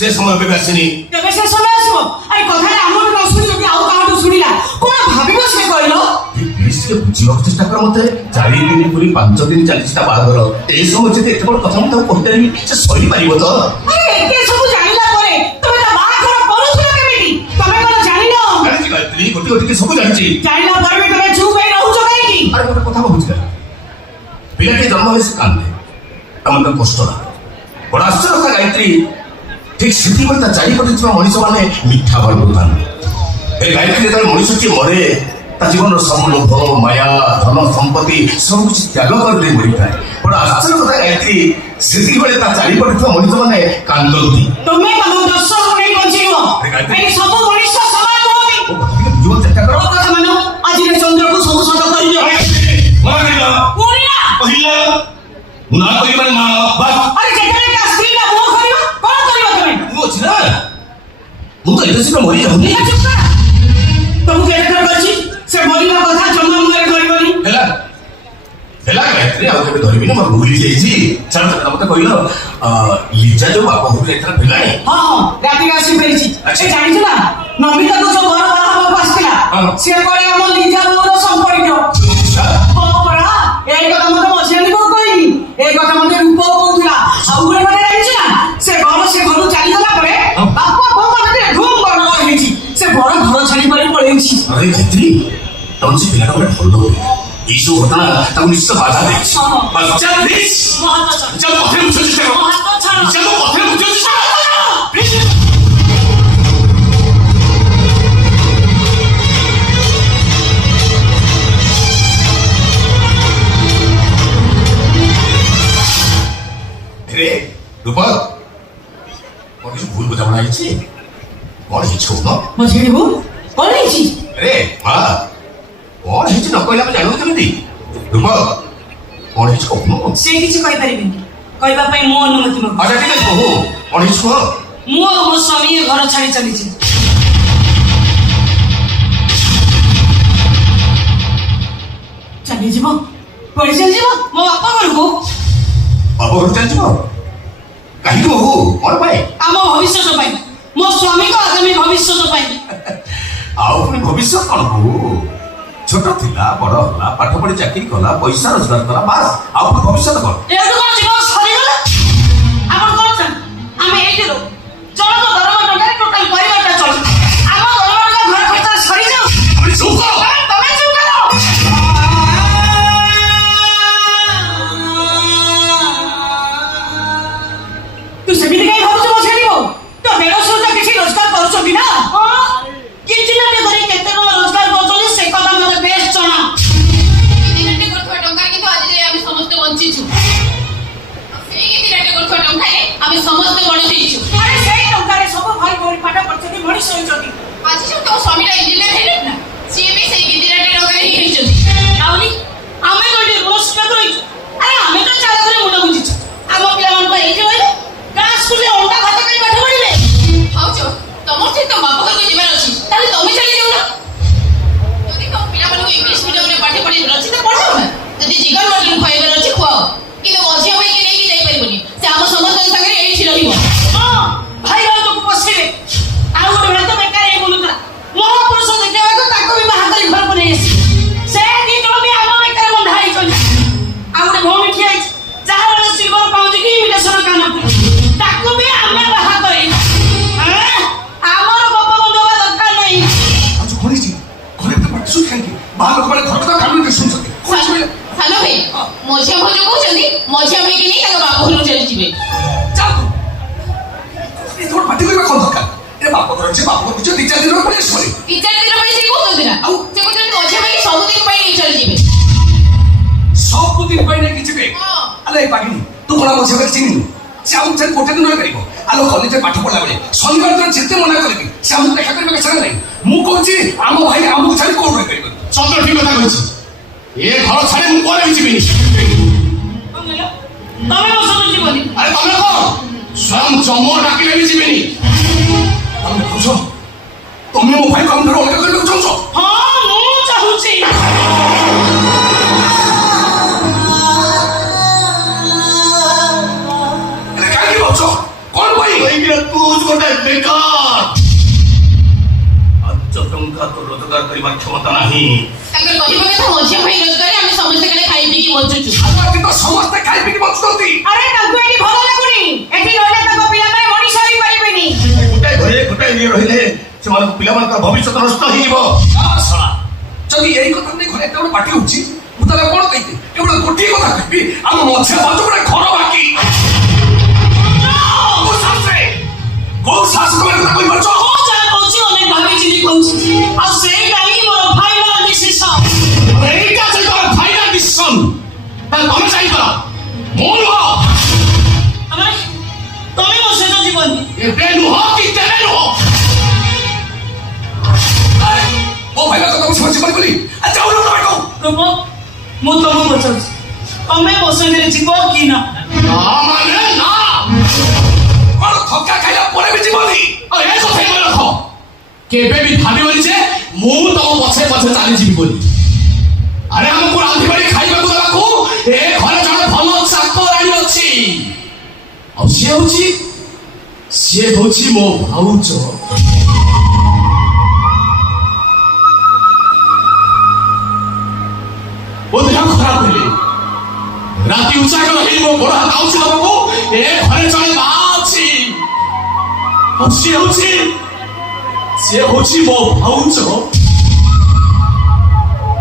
ସେ ସମୟ କେବେ ଆସିନି। କେବେ ସେ ସମୟ ଆସିବ? ଆରେ କଥାଟା ଆମର ନ ଶୁଣି ଯଦି ଆଉ କାହାଠୁ ଶୁଣିଲା କଣ ଭାବିବ ସେ କହିଲ? ପ୍ଲିଜ ବୁଝିବାକୁ ଚେଷ୍ଟା କର ମତେ। 4 ଦିନ ପୁରୀ 5 ଦିନ ଚାଲିଛି ତା ବାହାଘର। ଏଇ ସମୟ ଯଦି ଏତେ ବଡ କଥା ମୁଁ ତାକୁ କହିପାରିବି ସେ ସହିପାରିବ ତ? ଆରେ ଏତେ ସବୁ ଜାଣିଲା ପରେ ତମେ ତା ବାହାଘର କରୁଥିଲ କେମିତି? ତମେ କଣ ଜାଣିନ? ଜାଣିଛି ଗାୟତ୍ରୀ, ଗୋଟି ଗୋଟିକି ସବୁ ଜାଣିଛି। ଜାଣିଲା ପରେ ବି ତମେ ଚୁପ୍ ହେଇ ରହୁଛ କାହିଁକି? ଆରେ ଗୋଟେ କଥା ଭାବୁଛି ନା, ପିଲାଟି ଜନ୍ମ ହେଲେ ସେ କାନ୍ଦେ, ଆମର କଷ୍ଟ ଲାଗେ। ବଡ ଆଶ୍ଚର୍ଯ୍ୟ କଥା ଗାୟତ୍ରୀ, ଠିକ ସେତିକିବେଳେ ତା ଚାରିପଟେ ଥିବା ମଣିଷ ମାନେ ମିଠା ବାଣ୍ଟୁଥାନ୍ତି। ଏ ଗାୟତ୍ରୀ ଯେତେବେଳେ ମଣିଷଟି ମରେ ତା ଜୀବନର ସବୁ ଲୋଭ ମାୟା ଧନ ସମ୍ପତ୍ତି ସବୁ କିଛି ତ୍ୟାଗ କରିଦେଇ ମରିଥାଏ। ବଡ ଆଶ୍ଚର୍ଯ୍ୟ କଥା ଗାୟତ୍ରୀ, ସେତିକିବେଳେ ତା ଚାରିପଟେ ଥିବା ମଣିଷ ମାନେ କାନ୍ଦନ୍ତି। ତମେ ତମ ଦୋଷ ଗୁଣେଇ ବଞ୍ଚିବ। ଏଇ ସବୁ ମଣିଷ ସମାନ ନୁହନ୍ତି। ବୁଝିବାକୁ ଚେଷ୍ଟା କର। ମୋ କଥା ମାନ, ଆଜିର ଚନ୍ଦ୍ରକୁ ସବୁ ସତ କରିଦିଅ। ପୁଣି ନା? ନା କରିବାରେ ନା ବାସ୍। ଆରେ ଯେତେବେଳେ ତା ସ୍ତ୍ରୀଟା ମୁହଁ କରିବ, କଣ କରିବ ତମେ? ମୁଁ ଅଛି ନା, ମୁଁ ତ ଏତେ ଶୀଘ୍ର ମରିଯାଉନି। ଚୁପ୍ କର। ତମକୁ ଏଥର କରିଛି ସେ ମରିବା କଥା ଜମା ମୁହଁରେ କରିବନି। ହେଲା ହେଲା ଗାୟତ୍ରୀ, ଆଉ କେବେ ଧରିବିନି, ମୋର ଭୁଲି ଯାଇଛି। ଚାଲ ମତେ କହିଲ, ଲିଜା ଯୋଉ ବାପ ଘରକୁ ଯାଇଥିଲା ଫେରିଲାଣି? ହଁ ରାତିରେ ଆସି ଫେରିଛି। ଆଚ୍ଛା। ସେ ଜାଣିଛୁ ନା, ନମିତାକୁ ଯୋଉ ଘର ବାହା ହବାକୁ ଆସିଥିଲା ସେ ପରେ ଆମ ଲିଜା ବୋଉର ସମ୍ପର୍କ। ହଁ ପରା, ଏଇ କଥା ମତେ ମଝିଆଣି ବୋଉ କହିନି, ଏଇ କଥା ମତେ ରୂପ କହୁଥିଲା। ଆଉ ଗୋଟେ କଥା ଜାଣିଛୁ ନା, ସେ ଘରୁ ଚାଲିଗଲା ପରେ ବାପା ବୋଉ ମତେ ଧୁମ୍ ଗଡ଼ବଡ଼ ହେଇଛି। ସେ ବଡ ଘର ଛାଡି କରି ପଳେଇଛି। ଆରେ ଗାୟତ୍ରୀ, ତମର ସେ ପିଲାଟା ଗୋଟେ ଭଲ ହୁଏ। ଏଇସବୁ ଘଟଣା ତାକୁ ନିଶ୍ଚିତ ବାଧା ଦେଇଛି। ଚାଲ ପ୍ଲିଜ, ମୋ ହାତ ଛାଡ଼। ଚାଲ ପଥରେ ବୁଝିବାକୁ ଚେଷ୍ଟା କର। ମୋ ହାତ ଛାଡ଼। ଚାଲ ପଥରେ ବୁଝିବାକୁ ଚେଷ୍ଟା କର। ପ୍ଲିଜ। रे रूपा, ମୋର କିଛି ଭୁଲ ବୁଝାମଣା ହେଇଛି? କଣ ହେଇଛି କହୁନ? ମଝିଆଣି ବୋଉ କଣ ହେଇଛି? ରେ ମା, କଣ ହେଇଛି ନ କହିଲେ ଆମେ ଜାଣିବୁ କେମିତି? ରୂପା, କଣ ହେଇଛି କହୁନ? ସେ କିଛି କହିପାରିବେନି, କହିବା ପାଇଁ ମୋ ଅନୁମତି ମାଗୁ। ଆଚ୍ଛା ଠିକ ଅଛି, କହୁ କଣ ହେଇଛି କୁହ। ମୁଁ ଆଉ ମୋ ସ୍ୱାମୀ ଏ ଘର ଛାଡି ଚାଲିଛି। ଚାଲିଯିବ? କୁଆଡେ ଚାଲିଯିବ? ମୋ ବାପା ଘରକୁ। ବାପ ଘର ଚାଲିଯିବ? କାହିଁକି ବୋହୁ, କଣ ପାଇଁ? ଆମ ଭବିଷ୍ୟତ ପାଇଁ, ମୋ ସ୍ୱାମୀଙ୍କ ଆଗାମୀ ଭବିଷ୍ୟତ ପାଇଁ। ଆଉ ପୁଣି ଭବିଷ୍ୟତ କଣ ବୋହୁ? ଛୋଟ ଥିଲା, ବଡ ହେଲା, ପାଠ ପଢି ଚାକିରି କଲା, ପଇସା ରୋଜଗାର କଲା, ବାସ୍। ଆଉ ପୁଣି ଭବିଷ୍ୟତ କଣ? ଏଇଠୁ କଣ ଜୀବନ ସରିଗଲା? ଆପଣ କଣ ଚାହାନ୍ତି? ଆମେ ଏଇଠି ରହୁ, ଜଣକ ଦରମା ଟଙ୍କାରେ ଟୋଟାଲ ପରିବାରଟା ଚଳୁ। ଆମ ଦରମା ଟଙ୍କା ଘର ଖର୍ଚ୍ଚ ସରିଯାଉ। ଆମେ ଚୁପ୍ କର। ତମେ ଚୁପ୍ କର। ତୁ ସେମିତି କାଇଁ ଭାବୁଛୁ ମଝିଆଣି ବୋଉ? ତୋ ଦେଢ଼ଶୁର ତ କିଛି ରୋଜଗାର କରୁଛନ୍ତି ନା? କିଛି ନା କରି କେତେ ଟଙ୍କା ରୋଜଗାର କରୁଛନ୍ତି ସେ କଥା ମୋତେ ବେଶ ଜଣା। ଦିନଟେ କରୁଥିବା ଟଙ୍କାରେ କିନ୍ତୁ ଆଜି ଯାଏ ଆମେ ସମସ୍ତେ ବଞ୍ଚିଛୁ। ସେଇ ଦିନଟେ କରୁଥିବା ଟଙ୍କାରେ ଆମେ ସମସ୍ତେ ବଡ଼ ହେଇଛୁ। ଆରେ ସେଇ ଟଙ୍କାରେ ସବୁ ଭାଇ ଭଉଣୀ ପାଠ ପଢୁଛନ୍ତି, ମଣିଷ ହୋଇଛନ୍ତି। ଆଜି ଯୋଉ ତୋ ସ୍ୱାମୀଟା ଇଞ୍ଜିନିୟର ହେଲେ ନା, ସିଏ ବି ସେଇ ଦିନଟେ ଟଙ୍କାରେ ହିଁ ହେଇଛନ୍ତି। ଆହୁରି ଆମେ ଗୋଟେ ରୋଷ୍ଟ କରିଛୁ। ଆରେ ଆମେ ତ ଚାଳକରେ ମୁଣ୍ଡ ବୁଝିଛୁ। ଆମ ପିଲାମାନଙ୍କୁ ଏଇଠି ରହିବେ, ଗାଁ ସ୍କୁଲରେ ଅଣ୍ଡା ଭାତ ଖାଇ ପାଠ ପଢିବେ। ଭାଉଜ, ତମର ଯଦି ତମ ବାପ ଘରକୁ ଯିବାର ଅଛି ତାହେଲେ ତମେ ଚାଲି ଯାଉନ। ଯଦି ତମ ପିଲାମାନଙ୍କୁ ଇଂଲିଶ ମିଡିୟମରେ ପାଠ ପଢିବାର ଅଛି ତ ପଢାଅ ନା। ଯଦି ଚିକେନ ମଟନ ଖୁଆଇବାର ଅଛି ଖୁଆଅ, କିନ୍ତୁ ମଝିଆ ଭାଇକି ନେଇକି ଯାଇପାରିବନି। ସେ ଆମ ସମସ୍ତଙ୍କ ସାଙ୍ଗରେ ଏଇଠି ରହିବ। ହଁ, ଭାଇ ଭାଉଜକୁ ପଶିବେ। ଆଉ ଗୋଟେ ବେଳେ ତ ବେକାର ହେଇ ବୁଲୁଥିଲା। ମହାପୁରୁଷ ଦେଖିବାକୁ ତାକୁ ବି ବାହା କରି ଘରକୁ ନେଇ ଆସିବେ। ସେ ଦି ଜଣ ବି ଆମ ବେକାର ବନ୍ଧା ହେଇଛନ୍ତି। ଆଉ ଗୋଟେ ଭଉଣୀ ଠିଆ ହେଇଛି, ଯାହାର ସିଲଭର ପାଉଁଜି କି ଇମିଟେସନ କାନଫୁଲ, ତାକୁ ବି ଆମେ ବାହା କରିବୁ। ଆମର ଗୋପ ବନ୍ଧ ହବା ଦରକାର ନାହିଁ। ଆଚ୍ଛା କଣ ହେଇଛି? ଘରେ ଏତେ ପାଟି ଶୁଣି କାହିଁକି? ବାହାର ଲୋକମାନେ ଘର କଥା କାନରେ ଶୁଣୁଛନ୍ତି। କଣ ହେଇଛି କହିଲେ? ସାନ ଭାଇ, ମଝିଆ ଭାଉଜ କହୁଛନ୍ତି ମଝିଆ ଭାଇକି ନେଇ ତାଙ୍କ ବାପ ଘରକୁ ଚାଲିଯିବେ। ଯାଆନ୍ତୁ। ଏ ତୋର ପାଟି କରିବା କଣ ଦରକାର? ଏ ବାପ ଘର ଅଛି, ବାପ ଘର କିଛି 2-4 ଦିନ ପରେ ଆସିବନି। 2-4 ଦିନ ପାଇଁ ସେ କହୁଛନ୍ତି ନା, ଆଉ ସେ କହୁଛନ୍ତି ମଝିଆ ଭାଇକି ସବୁଦିନ ପାଇଁ ନେଇ ଚାଲିଯିବେ। ସବୁଦିନ ପାଇଁ ନେଇକି ଯିବେ? ହଁ। ଆଲେ ଏ ପାଗିନି, ତୁ କଣ ଆମ ଝିଅକୁ ଚିହ୍ନିନୁ? ସେ ଆମକୁ ଚାରି ଗୋଟେ ଦିନ ରହିପାରିବ। ଆଲୋ କଲେଜରେ ପାଠ ପଢିଲା ବେଳେ ଶନିବାର ଦିନ ଯେତେ ମନା କରିବି ସେ ଆମକୁ ଦେଖା କରିବାକୁ ଇଚ୍ଛା ନାହିଁ। ମୁଁ କହୁଛି ଆମ ଭାଇ ଆମକୁ ଛାଡ଼ି କୋଉଠି ରହିପାରିବନି। ଚନ୍ଦ୍ର ଠିକ କଥା କହିଛି। ଏ ଘର ଛାଡ଼ି ମୁଁ କୁଆଡ଼େ ବି ଯିବିନି। କଣ କହିଲ? ତମେ ମୋ ସହିତ ଯିବନି? ଆରେ ତମେ କଣ ସ୍ୱୟଂ ଜମ ଡାକିଲେ ବି ଯିବିନି। ତମେ ଦେଖୁଛ, ତମେ ମୋ ଭାଇକୁ ଆମ ଠାରୁ ଅଲଗା କରିବାକୁ ଚାହୁଁଛ? ହଁ, ମୁଁ ଚାହୁଁଛି। କାହିଁକି ଭାବୁଛ? କଣ ପାଇଁ? গোটে বেকার ପାଞ୍ଚ ଟଙ୍କା ତ ରୋଜଗାର କରିବାର କ୍ଷମତା ନାହିଁ ତାଙ୍କର କହିବା କଥା ମଝିଆ ଭାଇ ରୋଜଗାରରେ ଆମେ ସମସ୍ତେ କାଳେ ଖାଇ ପିଇକି ବଞ୍ଚୁଛୁ ଆଜି ତ ସମସ୍ତେ ଖାଇ ପିଇକି ବଞ୍ଚୁଛନ୍ତି ଆରେ ତାଙ୍କୁ ଏଠି ଭଲ ଲାଗୁନି ଏଠି ରହିଲେ ତାଙ୍କ ପିଲାମାନେ ମଣିଷ ହେଇପାରିବେନି ଗୋଟାଏ ଘରେ ଗୋଟାଏ ଇଏ ରହିଲେ ସେମାନଙ୍କ ପିଲାମାନଙ୍କର ଭବିଷ୍ୟତ ନଷ୍ଟ ହେଇଯିବ ଶଳା ଯଦି ଏଇ କଥା ନେଇ ଘରେ ଏତେ ଗୋଟେ ପାଟି ହଉଛି ମୁଁ ତାହେଲେ କଣ କହିବି କେବଳ ଗୋଟିଏ କଥା କହିବି ଆମ ମଝିଆ ପାଞ୍ଚ ଗୋଟେ ଘର ବାକି କୋଉ ଶାସ ତମେ କଥା କହିପାରୁଛ ମୁଁ ଯାହା କହୁଛି ଅନେକ ଭାବି ଚିନ୍ତି କହୁଛି ଆଉ ସେଇଟା ହିଁ ମୋର ଫାଇନାଲ ଡିସିସନ ଏଇଟା ଯେ ତୋର ଫାଇନାଲ ଡିସିସନ ତାହେଲେ ତମେ ଚାହିଁପାର ମୁଁ ନୁହଁ ତମେ ମୋ ସହିତ ଯିବନି ଏବେ ନୁହଁ କି ତେବେ ନୁହଁ ମୋ ଭାଇ କଥା ତମେ ଶୁଣିଛି ବୋଲି ଯାଉନ ତମେ କହୁ ପ୍ରଭୁ ମୁଁ ତମକୁ ପଚାରୁଛି ତମେ ମୋ ସାଙ୍ଗରେ ଯିବ କି ନା ମାନେ ନା କଣ ଥକା ଖାଇଲା ପରେ ବି ଯିବନି ଆଉ ଏ କଥା ମନେ ରଖ କେବେ ବି ଭାବିବନି ଯେ ମୁଁ ତମ ପଛେ ପଛେ ଚାଲିଯିବି ବୋଲି ଆରେ ଆମକୁ ରାନ୍ଧିବାଡ଼ି ଖାଇବାକୁ ଦେବାକୁ ଏ ଘରେ ଜଣେ ଭଲ ଚାକରାଣୀ ଅଛି ଆଉ ସିଏ ହଉଛି ମୋ ଭାଉଜ ମୋ ଦେହ ଖରାପ ହେଲେ ରାତି ଉଜାଗର ହେଇ ମୋ ଗୋଡ଼ ହାତ ଆଉଚି ଦେବାକୁ ଏ ଘରେ ଜଣେ ମା ଅଛି ଆଉ ସିଏ ହଉଛି ମୋ ଭାଉଜ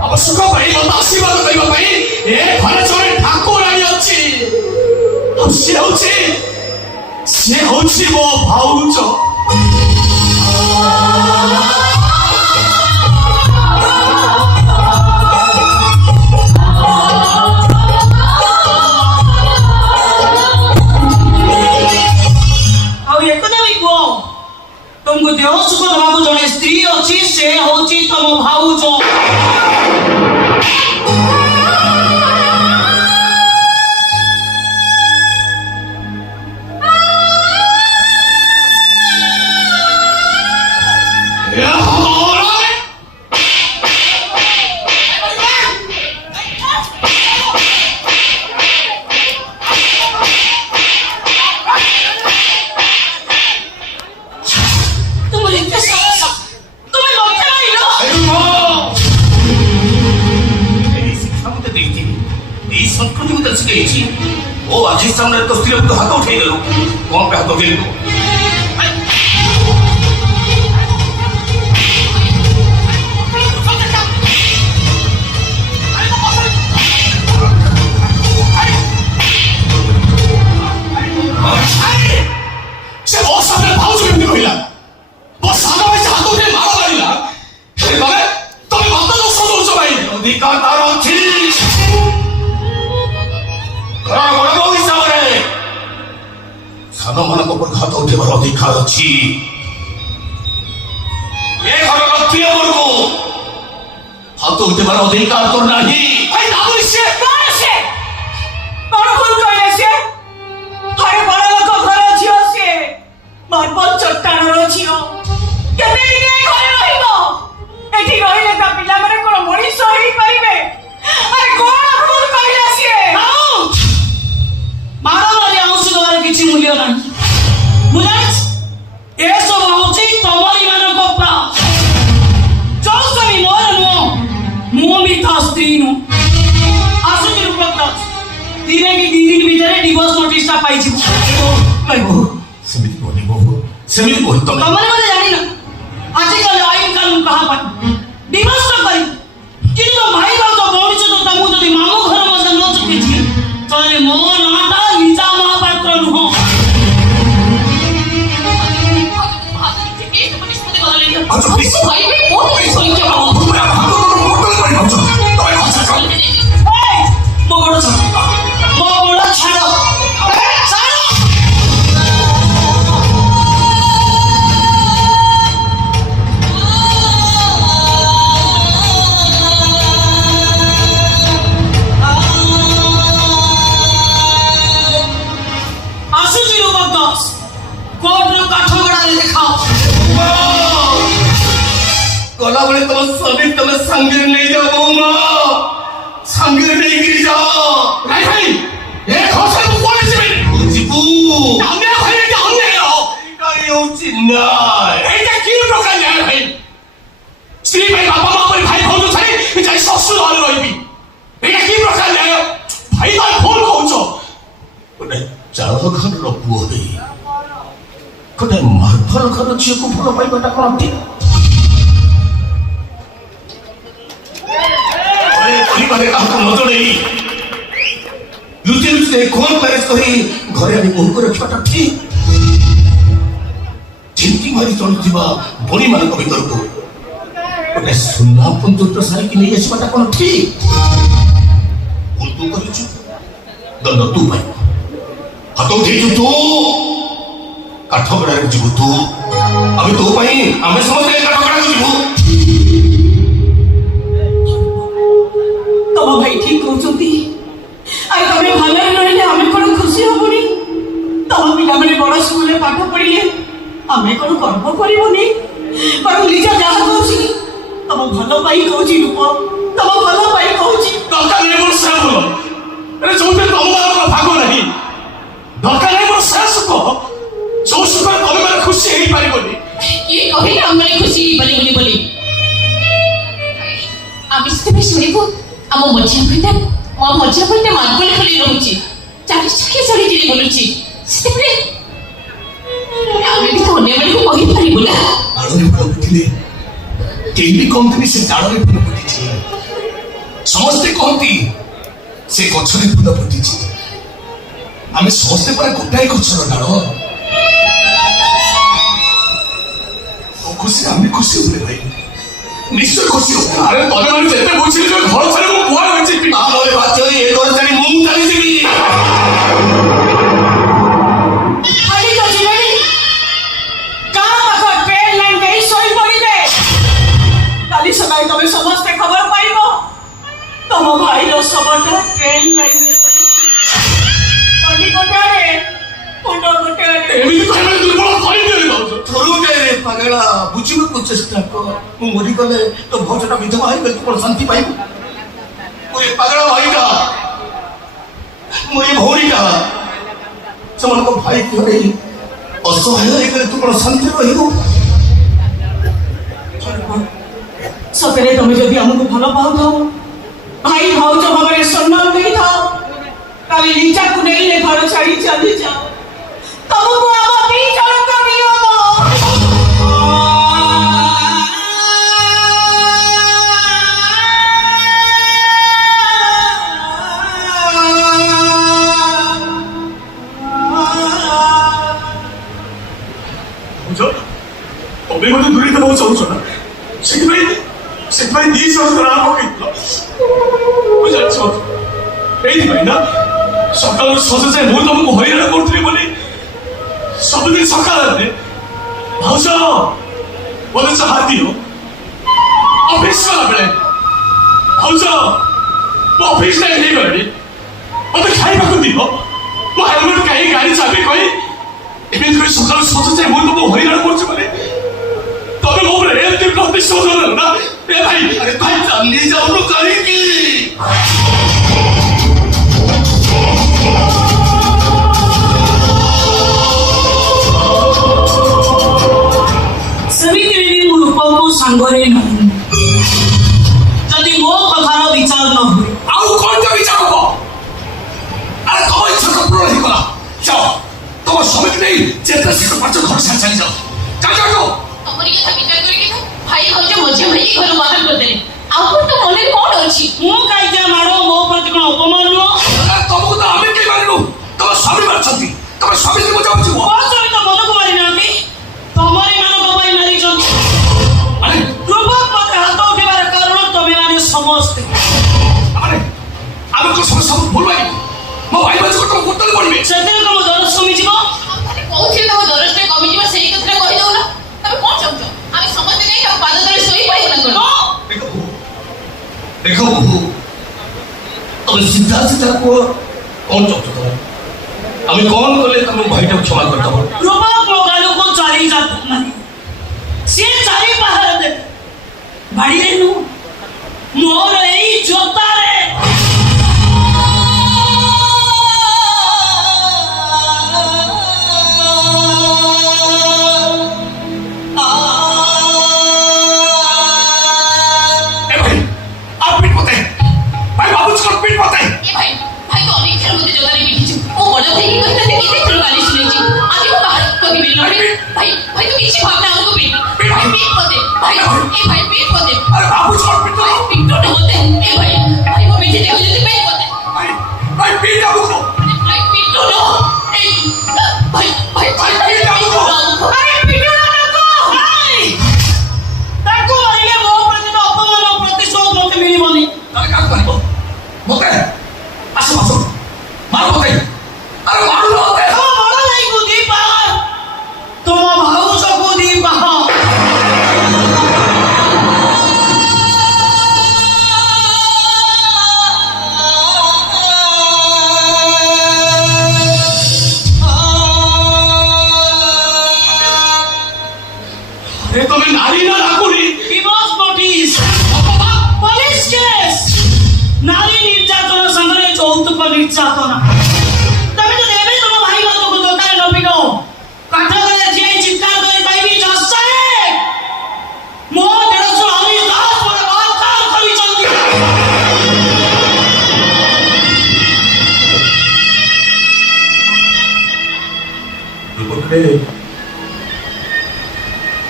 ଆମ ସୁଖ ପାଇଁ ମତେ ଆଶୀର୍ବାଦ କରିବା ପାଇଁ ଏ ଘରେ ଜଣେ ଠାକୁରାଣୀ ଅଛି ଆଉ ସିଏ ହଉଛି ମୋ ଭାଉଜ तुमको देह सुख दवा जड़े स्त्री अच्छी से हूँ तुम भाऊज ओ आज सामने तो स्त्री तो हाथ उठे गलो कौन पे हाथ उठे से बहुत सामने भाउज केमती कहिला बहुत सादा भाई हाथ उठे मारा मारिला तमे मत दोष दउछ भाई अधिकार तार अछि सानो मन को हाथ उठेबार अधिकार अच्छी ये घर लक्ष्मी को हाथ उठेबार अधिकार तो नहीं କିଛି ମୂଲ୍ୟ ନାହିଁ ମୁଁ ଜାଣିଛି ଏସବୁ ହଉଛି ତମରି ମାନଙ୍କ ପ୍ରାଣ ଯୋଉ ସ୍ୱାମୀ ମୋର ନୁହଁ ମୁଁ ବି ତା ସ୍ତ୍ରୀ ନୁହଁ ଆସୁଛି ରୂପଦାସ ଦିନେ କି ଦି ଦିନ ଭିତରେ ଡିଭୋର୍ସ ନୋଟିସଟା ପାଇଯିବୁ ସେମିତି କହି ବହୁ ସେମିତି କହି ତମେ ମାନେ ଜାଣିନ ଆଜିକାଲି ଆଇନ କାନୁନ କାହା ପାଇଁ ଡିଭୋର୍ସ ତ କରି କିନ୍ତୁ ଭାଇ ଭାଉଜ ଭଉଣୀ ସହିତ ତାଙ୍କୁ ଯଦି ମାମୁଁ ଘର ମଧ୍ୟ ନ ଚୁକେଛି ତାହେଲେ ମୋ ନାଁଟା ନିତା ମହାପାତ୍ର ନୁହଁ गला बड़े तुम सभी तुम संगे नहीं जाओ मां संगे नहीं गिर जाओ भाई भाई ये खोसे को बोले से जीबू हमने भाई जाने लो इकाई होची ଘରର ପୁଅ ହେଇ ଗୋଟେ ମାର୍ବଲ ଘର ଝିଅକୁ ଭଲ ପାଇବାଟା କଣ ଠିକ? ପରିବାରରେ କାହାକୁ ନ ଜଣେଇ ଲୁଚି ଲୁଚି କଣ ମ୍ୟାରେଜ କହି ଘରେ ଆଣି ବୋହୂକୁ ରଖିବାଟା ଠିକ? ଝିଙ୍କି ମାରି ଚଳୁଥିବା ବଣିମାନଙ୍କ ଭିତରକୁ ଗୋଟେ ସୁନା ପଞ୍ଚୁଟ ସାରିକି ନେଇ ଆସିବାଟା କଣ ଠିକ? ଭୁଲ ତୁ କରିଛୁ, ଦଣ୍ଡ ତୁ ପାଇବୁ। ହାତ ଉଠେଇଛୁ ତୁ, କାଠଗଡ଼ାରେ ଯିବୁ ତୁ। ଆମେ ତୋ ପାଇଁ ଆମେ ସମସ୍ତେ କାଠଗଡ଼ାକୁ ଯିବୁ। ତମ ଭାଇ ଠିକ କହୁଛନ୍ତି। ଆଉ ତମେ ଭଲରେ ରହିଲେ ଆମେ କଣ ଖୁସି ହବୁନି? ତମ ପିଲାମାନେ ବଡ ସ୍କୁଲରେ ପାଠ ପଢିଲେ ଆମେ କଣ ଗର୍ବ କରିବୁନି? ବରଂ ଲିଜା ଯାହା କହୁଛି ତମ ଭଲ ପାଇଁ କହୁଛି ରୂପ, ତମ ଭଲ ପାଇଁ କହୁଛି। ଦରକାର ନାହିଁ ମୋର ସେ ଭଲ, ଯୋଉଥିରେ ତମ ମାନଙ୍କର ଭାଗ ନାହିଁ। ଦରକାର ନାହିଁ ମୋର ସେ ସୁଖ, ଯୋଉ ସୁଖରେ ତମେ ମାନେ ଖୁସି ହେଇପାରିବନି। କିଏ କହିଲେ ଆମେ ଖୁସି ହେଇପାରିବୁନି ବୋଲି? ଆମେ ସେତେବେଳେ ଶୁଣିବୁ ଆମ ମଝିଆ ଭାଇଟା ମାର୍ବଲ ଖୋଲି ରହୁଛି, ଚାଲି ଚାଲି ବୋଲୁଛି। ସେତେବେଳେ ଆମେ ବି ତ ଅନ୍ୟମାନଙ୍କୁ କହିପାରିବୁ ନା। ଡାଳରେ ଫୁଲ ଫୁଟିଲେ କେହି ବି କହନ୍ତିନି ସେ ଡାଳରେ ଫୁଲ ଫୁଟିଛି। ସମସ୍ତେ କହନ୍ତି ସେ ଗଛରେ ଫୁଲ ଫୁଟିଛି। ଆମେ ସମସ୍ତେ ପରେ ଗୋଟାଏ ଗଛର ଡାଳ। ଖୁସି ଆମେ ଖୁସି ହବୁନି ଭାଇ, ନିଶ୍ଚୟ ଖୁସି ହବୁ। ଆରେ ତମେ ମାନେ ଯେତେ ବୁଝିଲି ଘର ଛାଡ଼ି ମୁଁ କୁଆଡେ ଯିବି? ତାହେଲେ ବାଧ୍ୟ ହୋଇ ଏ ଘର ଛାଡ଼ି ମୁଁ ଚାଲିଯିବି। କାଲି ସକାଳେ ତମେ ସମସ୍ତେ ଖବର ପାଇବ ତମ ଭାଇର ଶବଟା ଟ୍ରେନ ଲାଇନରେ ପାଗଳା ବୁଝିବାକୁ ଚେଷ୍ଟା କର। ମୁଁ ମରିଗଲେ ତ ଭୋଜଟା ବିଧବା ହେଇଗଲେ ତୁ କଣ ଶାନ୍ତି ପାଇବୁ? ମୁଁ ଏ ପାଗଳା ଭାଇଟା, ମୁଁ ଏ ଭଉଣୀଟା ସେମାନଙ୍କ ଭାଇ ହରେଇ ଅସହାୟ ହେଇଗଲେ ତୁ କଣ ଶାନ୍ତିରେ ରହିବୁ? ସତରେ ତମେ ଯଦି ଆମକୁ ଭଲ ପାଉଥାଉ, ଭାଇ ଭାଉଜ ଭାବରେ ସମ୍ମାନ ଦେଇଥାଉ, ତାହେଲେ ଲିଜାକୁ ନେଇଲେ ଘର ଛାଡ଼ି ଚାଲିଯାଅ। ତମକୁ ଆମ ଦି ଜଣଙ୍କ ନିୟମ। ତମେ ମତେ ଦୂରେଇ ଦେବାକୁ ଚାହୁଁଛ ନା? ସେଥିପାଇଁ ଦି ଜଣଙ୍କର ନାଁ ପକେଇଥିଲ। ମୁଁ ଜାଣିଛ ଏଇଥିପାଇଁ ନା, ସକାଳୁ ସଜ ଯାଏ ମୁଁ ତମକୁ ହଇରାଣ କରୁଥିଲି ବୋଲି ସବୁଦିନ ସକାଳରେ ଭାଉଜ ମୋତେ ଚାହା ଦିଅ। ଅଫିସ ଗଲା ବେଳେ ଭାଉଜ ମୋ ଅଫିସ ଟାଇମ୍ ହେଇଗଲାଣି, ମୋତେ ଖାଇବାକୁ ଦିଅ। ମୋ ହେଲମେଟ କାହିଁ, ଗାଡି ଚାବି କହି, ଏମିତି କରି ସକାଳୁ ସଜ ଯାଏ ମୁଁ ତମକୁ ହଇରାଣ କରୁଛି ବୋଲି ତମେ ମୋ ଉପରେ ଏମିତି ପ୍ରତିଶୋଧ ନେଲ ନା? ଏ ଭାଇ, ଆରେ ଭାଇ ଚାଲି ଯାଉନୁ କାହିଁକି? ସେମିତିରେ ବି ମୁଁ ରୂପକୁ ସାଙ୍ଗରେ ନାହିଁ। ଯଦି ମୋ କଥାର ବିଚାର ନ ହୁଏ ଆଉ କଣ ବିଚାର ହବ? ଆରେ ତମ ଇଚ୍ଛା ପୂରଣ ହେଇଗଲା। ଯାଅ ତମ ସ୍ୱାମୀକୁ ନେଇ ଯେତେ ଶୀଘ୍ର ପାଞ୍ଚ ଘର ଛାଡ଼ି ଚାଲି ଯାଅ। ତମରି କଥା ବିଚାର କରିକି ଭାଇ ଭାଉଜ ମଝିଆ ଭାଇକି ଘରୁ ବାହାର କରିଦେଲେ। ଆଉ ତ ମନରେ କଣ ଅଛି? ମୁଁ କାହିଁକି ମାର, ମୋ ପ୍ରତି କଣ ଅପମାନ ନୁହଁ? ତମକୁ ତ ଆମେ କେହି ମାରିନୁ, ତମ ସ୍ୱାମୀ ମାରିଛନ୍ତି। ତମ ସ୍ୱାମୀ ମୁଁ ଯାଉଛି ମୋ ସ୍ୱାମୀ ତ ମନକୁ ମାରିନାହାନ୍ତି, ତମରି ମାନଙ୍କ ପାଇଁ ମାରିଛନ୍ତି। ରୂପ ମତେ ହାତ ଉଠେଇବାର କାରଣ ତମେ ମାନେ ସମସ୍ତେ। ଆମେ କଣ ସମସ୍ତେ ଭୁଲ ମାରିବୁ? ମୋ ଭାଇ ଭାଇ ତମ କୋଟାରେ ପଡିବେ, ସେଥିରେ ତମ ଦରଜ କମିଯିବ। କହୁଥିଲି ତମ ଦରଜଟା କମିଯିବ, ସେଇ କଥାଟା କହିଦଉନ। ତମେ କଣ ଚାହୁଁଛ? ଆମେ ସମସ୍ତେ ଯାଇ ତମ ପାଦ ତଳେ ଶୋଇପାରିବୁ ନା କଣ? ଦେଖ ବୋହୂ, ତମେ ସିଧା ସିଧା କୁହ କଣ ଚାହୁଁଛ ତମେ? ଆମେ କଣ କଲେ ତମ ଭାଇଟାକୁ କ୍ଷମା କରିଦେବ? ରୂପ ମୋ ଗାଲକୁ ଚାଲି ଯାତ ନାହିଁ, ସିଏ ଚାରି ପାହାର ଦେବେ। ବାଡ଼ିରେ ନୁହଁ, ମୋର ଏଇ ଜୋତାରେ। ଭାଇ ତ ଅନେକ ଥର ମତେ ଜୋତାରେ ପିଟିଛୁ। ମୋ ବଡ ଭାଇକି କହିଥାନ୍ତି କେତେ ଥର भाई तू किसी भावना उनको पीट भाई पीट मत दे भाई ए भाई पीट मत दे अरे बाबू छोड़ पिटो भाई पीट तो होते ए भाई वो पीछे देखो जल्दी पीट मत दे भाई पीट बाबू को भाई पीट तो नो ए भाई भाई भाई पीट बाबू को अरे पिटो ना ताको मारिले ମୋ ପ୍ରତି ଅପମାନ ପ୍ରତିଶୋଧ ମୋତେ ମିଳିବନି। তাহলে কাজ করবো মতে আসো আসো মারো মতে আরে মারো মতে ତମ ବଡ଼ ଭାଇକୁ ଦି ପାହାର ତମ ଭାଉଜକୁ ଦି ପାହାର এ তুমি নারী না নাকুরি ডিভোর্স নোটিশ পুলিশ কেস নারী নির্যাতন সামনে যৌতুক নির্যাতন তবে যদি এবে তম ভাই ভাউজକୁ দোকানে ନ ପିଟ କାଠ ଘରେ ଠିଆ ହେଇ ଚିৎକାର କରି କହିବି ଜଜ୍ ସାହେବ ମୋ ଦେଢ଼ଶୁର ହରିଶ ଦାସ ମୋତେ ବଳାତ୍କାର କରିଛନ୍ତି। দীপকরে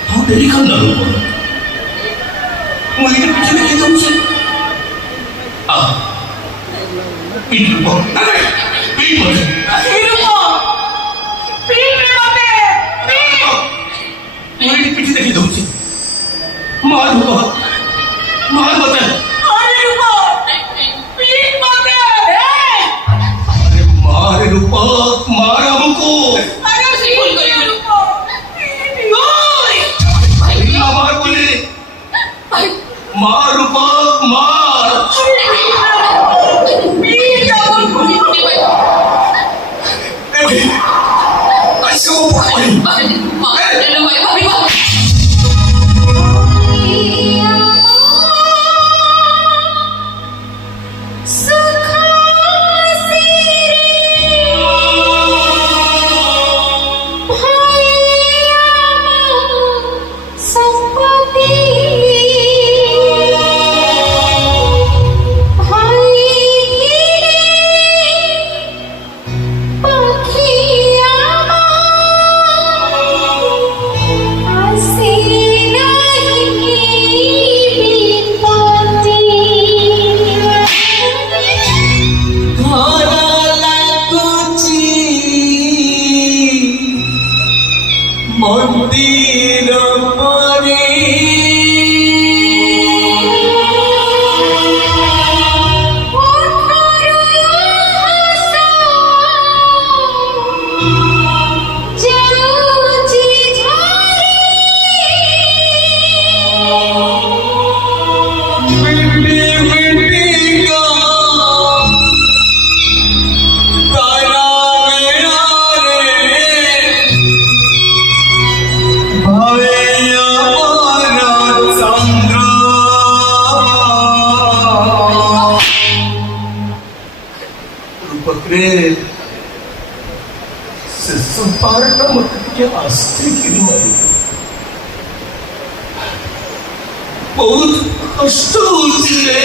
হাউ ডেরি খান না রূপ মই এটা পিছনে কি দউছে আ পিট রূপ না না পিট মতে মই এটা পিছনে দেখি দউছে মার রূপ মার মতে আরে মার রূপ মার আমকো भूल गई আমার বলে মার রূপ মার আইসো মন্দির পরে ଶେଷ ପାରଟା ମତେ ଟିକେ ଆସ୍ତିକିରି ମାରି ବହୁତ କଷ୍ଟ ହଉଛି ରେ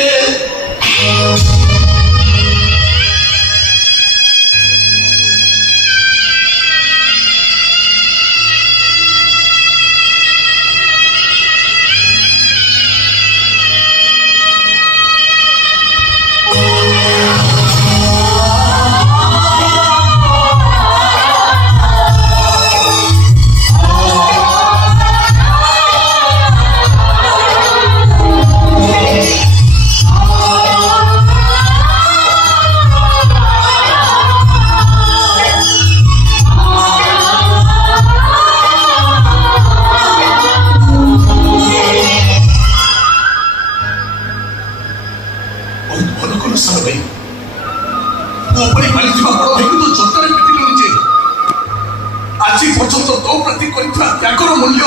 ଆଜି ପର୍ଯ୍ୟନ୍ତ ତୋ ପ୍ରତି କରିଥିବା ତ୍ୟାଗର ମୂଲ୍ୟ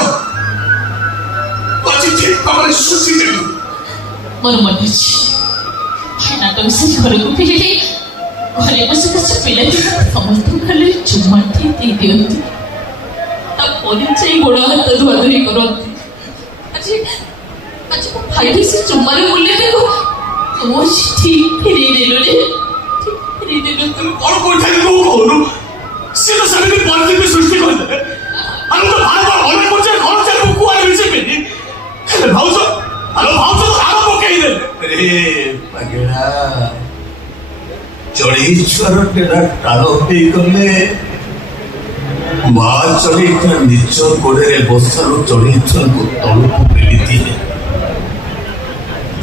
ଆଜି ଠିକ୍ ଭାବରେ ଶୁଝିଦେଲୁ। ମୋର ମନେ ଅଛି ଭାଇ ନାଟକ ସାରି ଘରକୁ ଫେରିଲେ ଘରେ ବସି ବସି ପିଲାଟି ସମସ୍ତଙ୍କୁ ଖାଲି ଚୁମାଟି ଦେଇ ଦିଅନ୍ତି ତାପରେ ଯାଇ ଗୋଡ଼ ହାତ ଧୁଆଧୁଇ କରନ୍ତି। ଆଜି ଆଜି ମୋ ଭାଇଟି ସେ ଚୁମାର ମୂଲ୍ୟଟାକୁ ତୁ ଠିକ୍ ଫେରେଇ ଦେଲୁ ରେ ଫେରେଇ ଦେଲୁ। ତୁ କଣ କହିଥାନ୍ତି ତୁ କହୁନୁ? ସେ ତ ସେମିତି ପରିସ୍ଥିତି ସୃଷ୍ଟି କରିଦେଲେ ଆମେ ତ ବାର ବାର ଅନେକ ପାଗେଳା ଚଢେଇ ଛୁଆର ଟେରା ଟାଣ ହେଇଗଲେ ମା ଚଢେଇଟା ନିଜ ଗୋଡରେ ବସାରୁ ଚଢେଇ ଛୁଆଙ୍କୁ ତଳକୁ ପେଲି ଦିଏ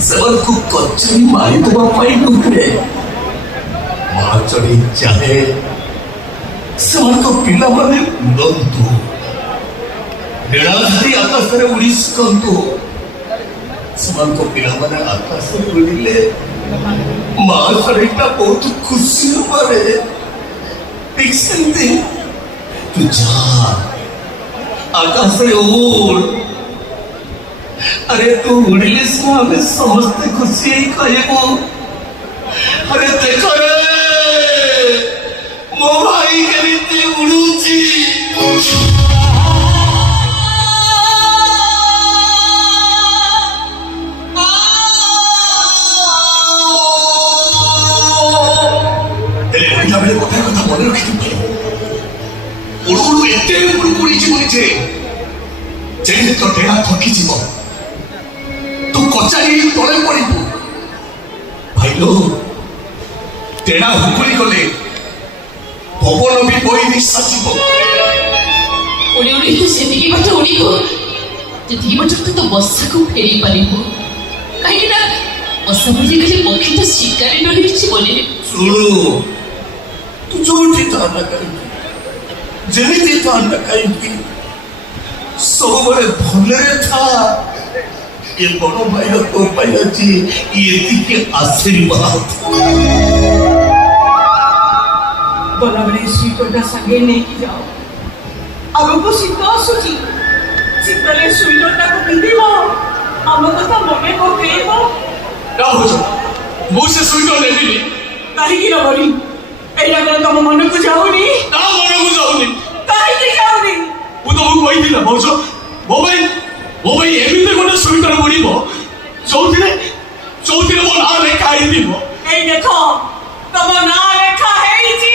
ସେମାନଙ୍କୁ କଚେରୀ ମାରିଦେବା ପାଇଁ ନୁହେଁ ମା ଚଢେଇ ଚାହେଁ ସେମାନଙ୍କ ପିଲାମାନେ ଉଡ଼ନ୍ତୁ ନୀଳାଦ୍ରି ଆକାଶରେ ଉଡ଼ି ଶିଖନ୍ତୁ ସେମାନଙ୍କ ପିଲାମାନେ ଆକାଶରେ ଉଡ଼ିଲେ ମା ଚଢେଇଟା ବହୁତ ଖୁସି ହବାରେ ଠିକ ସେମିତି ତୁ ଯା ଆକାଶରେ ଉଡ଼ अरे तू उड़िले से हमें समझते खुशी ही कहबो अरे देखो रे मो भाई केमिति उड़ुची तेरे पिता मेरे कथा मने रखी उड़ू एते उड़ी जीवन जे जेने तो टेढ़ा थकी जीवन तू कचारी तले पड़ू भाईलो टेढ़ा हुकुरी गले पवन भी बही निश्वासिब उड़ी उड़ी तू सेतिकी बाटे उड़ीबो जेतिकी बाटे तू तो बसा को फेरी पारिबो काहे ना बसा बुझी गले पक्षी तो शिकारी न हिची बोले सुनु तू जोटी तो ना कहीं जेमिति तो ना कहीं सब बड़े भले था ये बड़ो भाई तो भाई अच्छी ये के आशीर्वाद बोला बड़े स्वीटोटा संगे नहीं की जाओ अब को सीतो सुची सीतले स्वीटोटा को मिलिबो हम तो मने को केबो ना हो जा मुझसे स्वीटो ले ली काहे की रबड़ी एला गल तुम मन को जाओनी ना मन को जाऊनी काहे की जाओनी वो तो वो कोई दिला बोझो वो भाई एमिते गोटे स्वीटर उड़ीबो चौथिरे मो ना लेखा ହେଇଥିବ এই দেখো तम ना लेखा ହେଇची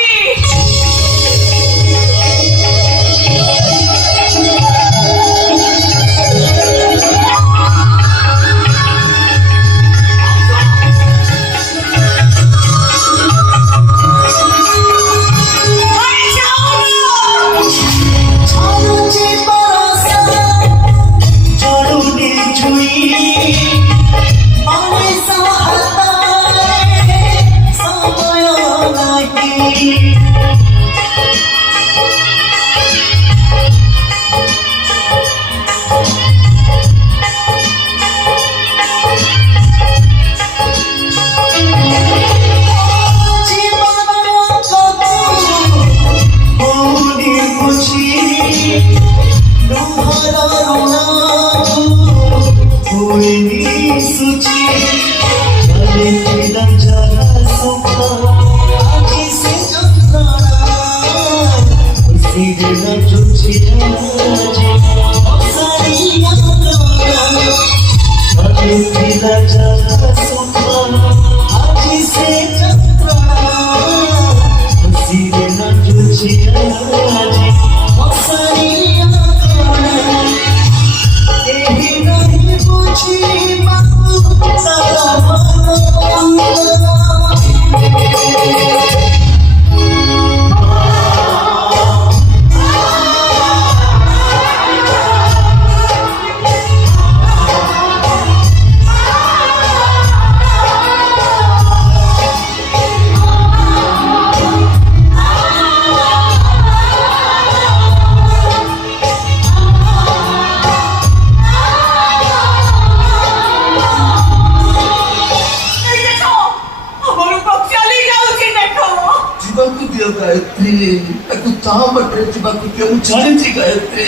जानी गायत्री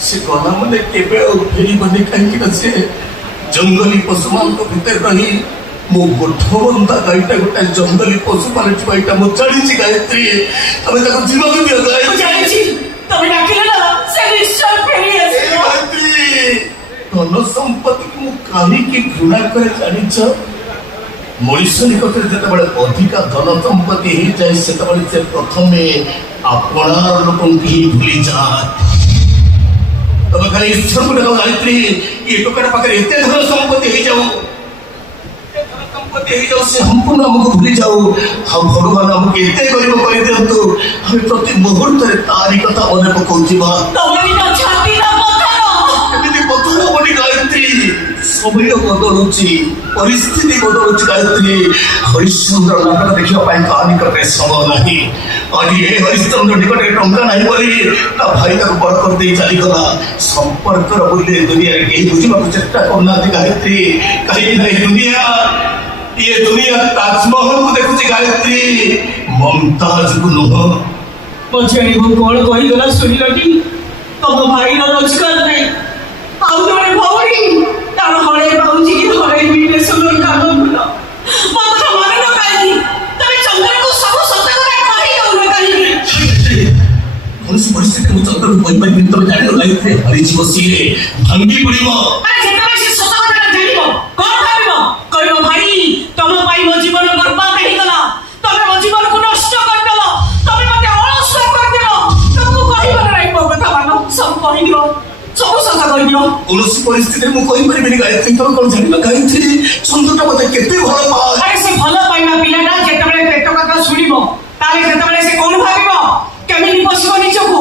से गला मैंने केबे फेरी बने कहीं से जंगली पशु मान भीतर रही मो गोठबंधा गाईटा गोटे जंगली पशु मान गाईटा मो जानी गायत्री तमें जीवन दिया गायत्री तमें डाकिले ना से निश्चय फेरी आसीबो गायत्री धन संपत्ति को काहे की घृणा करे जानिछ मनुष्य निकटरे जेतेबेले अधिका धन संपत्ति ही जाए सेतेबेले से प्रथमे अपनार लोक भूली जाए तब खाली ईश्वर को गायत्री ये टोकटा पाखे एत धन संपत्ति हो जाऊ ହେଇଯାଉ ସେ ସମ୍ପୂର୍ଣ୍ଣ ଆମକୁ ଭୁଲି ଯାଉ ଆଉ ଭଗବାନ ଆମକୁ ଏତେ ଗରିବ କରିଦିଅନ୍ତୁ ଆମେ ପ୍ରତି ମୁହୂର୍ତ୍ତରେ ତାରି କଥା ମନେ ପକାଉଥିବା ତମେ ବି ତ ଛାତିର ପଥର। ଏମିତି ପଥର ହବନି ଗାୟତ୍ରୀ ସମୟ ବଦଳୁଛି ପରିସ୍ଥିତି ବଦଳୁଛି ଗାୟତ୍ରୀ ହରିଶ୍ଚନ୍ଦ୍ର ନାଟକ ଦେଖିବା ପାଇଁ କାହା ନିକଟରେ ସମୟ ନାହିଁ ଆଜି ଏ ହରିଶ୍ଚନ୍ଦ୍ର ନିକଟରେ ଟଙ୍କା ନାହିଁ ବୋଲି ତା ଭାଇ ତାକୁ ବଡ଼ କରିଦେଇ ଚାଲିଗଲା ସମ୍ପର୍କର ମୂଲ୍ୟ ଦୁନିଆରେ କେହି ବୁଝିବାକୁ ଚେଷ୍ଟା କରୁନାହାନ୍ତି ଗାୟତ୍ରୀ କାହିଁକି ନା ଏ ଦୁନିଆ ତାଜମହଲକୁ ଦେଖୁଛି ଗାୟତ୍ରୀ ମମତାଜକୁ ନୁହଁ ପଛରେ ମୁଁ କଣ କହିଗଲା ଶୁଣିଲଟି ତମ ଭାଇର ରୋଜଗାର ନାହିଁ ଆଉ ଜଣେ ଭଉଣୀ ତାର ହଳେଇ ପାଉଛି କି ହଳେଇ ମିଳେ ସୁନ୍ଦର କାମ ଭଲ ମୋ କଥା ମନେ ନ କାହିଁକି ତମେ ଚନ୍ଦ୍ରକୁ ସବୁ ସତ କଥା କହି ଦଉନ କାହିଁକି କୌଣସି ପରିସ୍ଥିତିରେ ମୁଁ ଚନ୍ଦ୍ରକୁ କହିପାରିବିନି ତମେ ଜାଣିଲ ଗାୟତ୍ରୀ ହରିଯିବ ସିଏ ଭାଙ୍ଗି ପଡ଼ିବ ଆରେ ଯେତେବେଳେ ସେ ସତ କଥାଟା ଜାଣିବ କଣ ଭାବିବ କହିବ ଭାଇ ତମ ପାଇଁ ମୋ ଜୀବନ ବର୍ବାଦ ହେଇଗଲା ତମେ ମୋ ଜୀବନକୁ ନଷ୍ଟ କରିଦେଲ ତମେ ମତେ ଅଳସୁଆ କରିଦେଲ ତମକୁ କହିବାର ନାହିଁ ମୋ କଥା ମାନ ସବୁ କହିଦିଅ ସବୁ ସତ କହିଦିଅ କୌଣସି ପରିସ୍ଥିତିରେ ମୁଁ କହିପାରିବିନି ଗାୟତ୍ରୀ ତମେ କଣ ଜାଣିଲ ଗାୟତ୍ରୀ ଚନ୍ଦ୍ରଟା ମତେ କେତେ ଭଲ ପାଏ ଆରେ ସେ ଭଲ ପାଇବା ପିଲାଟା ଯେତେବେଳେ ପେଟ କଥା ଶୁଣିବ ତାହେଲେ ସେତେବେଳେ ସେ କଣ ଭାବିବ କେମିତି ପଶିବ ନିଜକୁ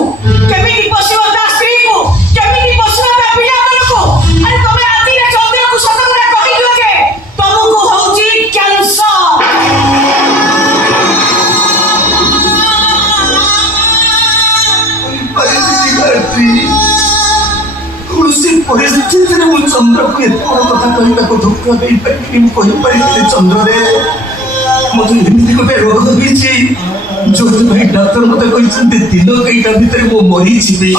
କେମିତି ପଶିବ ତା ସ୍ତ୍ରୀକୁ କେମିତି ପଶିବ ତା ପିଲାମାନଙ୍କୁ ଆରେ ତମେ ଆଜିରେ ଚନ୍ଦ୍ରକୁ ସତ କଥା କହିଦିଅ ଯେ ତମକୁ ହଉଛି କ୍ୟାନ୍ସର କୌଣସି ପରିସ୍ଥିତିରେ ମୁଁ ଚନ୍ଦ୍ରକୁ ଏତେ ବଡ଼ କଥା କହିବାକୁ ଧୋକା ଦେଇପାରିବିନି ମୁଁ କହିପାରିବିନି ଚନ୍ଦ୍ରରେ ମୋତେ ଏମିତି ଗୋଟେ ରୋଗ ହେଇଛି ଯୋଉଥିପାଇଁ ଡାକ୍ତର ମତେ କହିଛନ୍ତି ଦିନ କେଇଟା ଭିତରେ ମୁଁ ମରିଯିବି